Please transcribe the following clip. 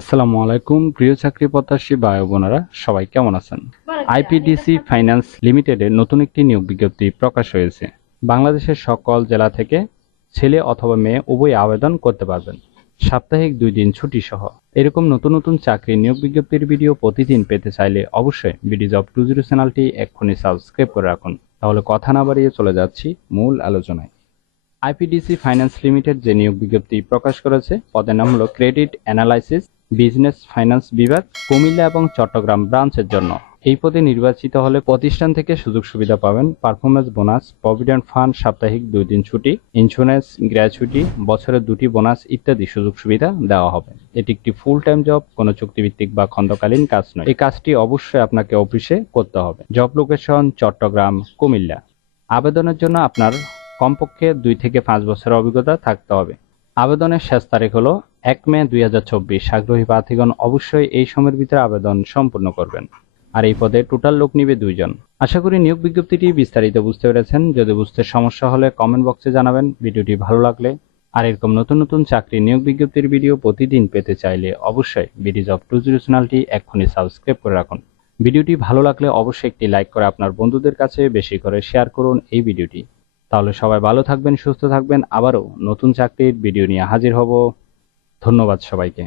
আসসালামু আলাইকুম প্রিয় চাকরি প্রত্যাশী ভাই বোনেরা সবাই কেমন আছেন? আইপিডিসি ফাইন্যান্স লিমিটেডের নতুন একটি নিয়োগ বিজ্ঞপ্তি প্রকাশ হয়েছে। বাংলাদেশের সকল জেলা থেকে ছেলে অথবা মেয়ে উভয় আবেদন করতে পারবেন। সাপ্তাহিক দুই দিন ছুটি সহ। এরকম নতুন নতুন চাকরি নিয়োগ বিজ্ঞপ্তির ভিডিও প্রতিদিন পেতে চাইলে অবশ্যই বিডি জব টু জিরো চ্যানেলটি এক্ষুনি সাবস্ক্রাইব করে রাখুন। তাহলে কথা না বাড়িয়ে চলে যাচ্ছি মূল আলোচনায়। আইপিডিসি ফাইন্যান্স লিমিটেড যে নিয়োগ বিজ্ঞপ্তি প্রকাশ করেছে পদের নাম হলো ক্রেডিট অ্যানালাইসিস। বিজনেস ফাইন্যান্স বিভাগ, কুমিল্লা এবং চট্টগ্রাম ব্রাঞ্চের জন্য। এই পদে নির্বাচিত হলে প্রতিষ্ঠান থেকে সুযোগ সুবিধা পাবেন পারফরমেন্স বোনাস প্রভিডেন্ট ফান্ড সাপ্তাহিক দুই দিন ছুটি ইন্স্যুরেন্স গ্র্যাচুইটি বছরের দুটি বোনাস ইত্যাদি সুযোগ সুবিধা দেওয়া হবে। এটি একটি ফুল টাইম জব কোনো চুক্তিভিত্তিক বা খণ্ডকালীন কাজ নয়। এই কাজটি অবশ্যই আপনাকে অফিসে করতে হবে। Job location Chittagong, Comilla. আবেদনের জন্য আপনার কমপক্ষে দুই থেকে পাঁচ বছরের অভিজ্ঞতা থাকতে হবে। আবেদনের শেষ তারিখ হলো এক মে দুই হাজার চব্বিশ। আগ্রহী প্রার্থীগণ অবশ্যই এই সময়ের ভিতরে আবেদন সম্পূর্ণ করবেন। আর এই পদে টোটাল লোক নিবে দুইজন। আশা করি নিয়োগ বিজ্ঞপ্তিটি বিস্তারিত বুঝতে পেরেছেন। যদি বুঝতে সমস্যা হলে কমেন্ট বক্সে জানাবেন। ভিডিওটি ভালো লাগলে আর এরকম নতুন নতুন চাকরি নিয়োগ বিজ্ঞপ্তির ভিডিও প্রতিদিন পেতে চাইলে অবশ্যই বিডি জব টু জিরো চ্যানেলটি এক্ষুনি সাবস্ক্রাইব করে রাখুন। ভিডিওটি ভালো লাগলে অবশ্যই একটি লাইক করে আপনার বন্ধুদের কাছে বেশি করে শেয়ার করুন এই ভিডিওটি। তাহলে সবাই ভালো থাকবেন, সুস্থ থাকবেন। আবারও নতুন চাকরির ভিডিও নিয়ে হাজির হব। ধন্যবাদ সবাইকে।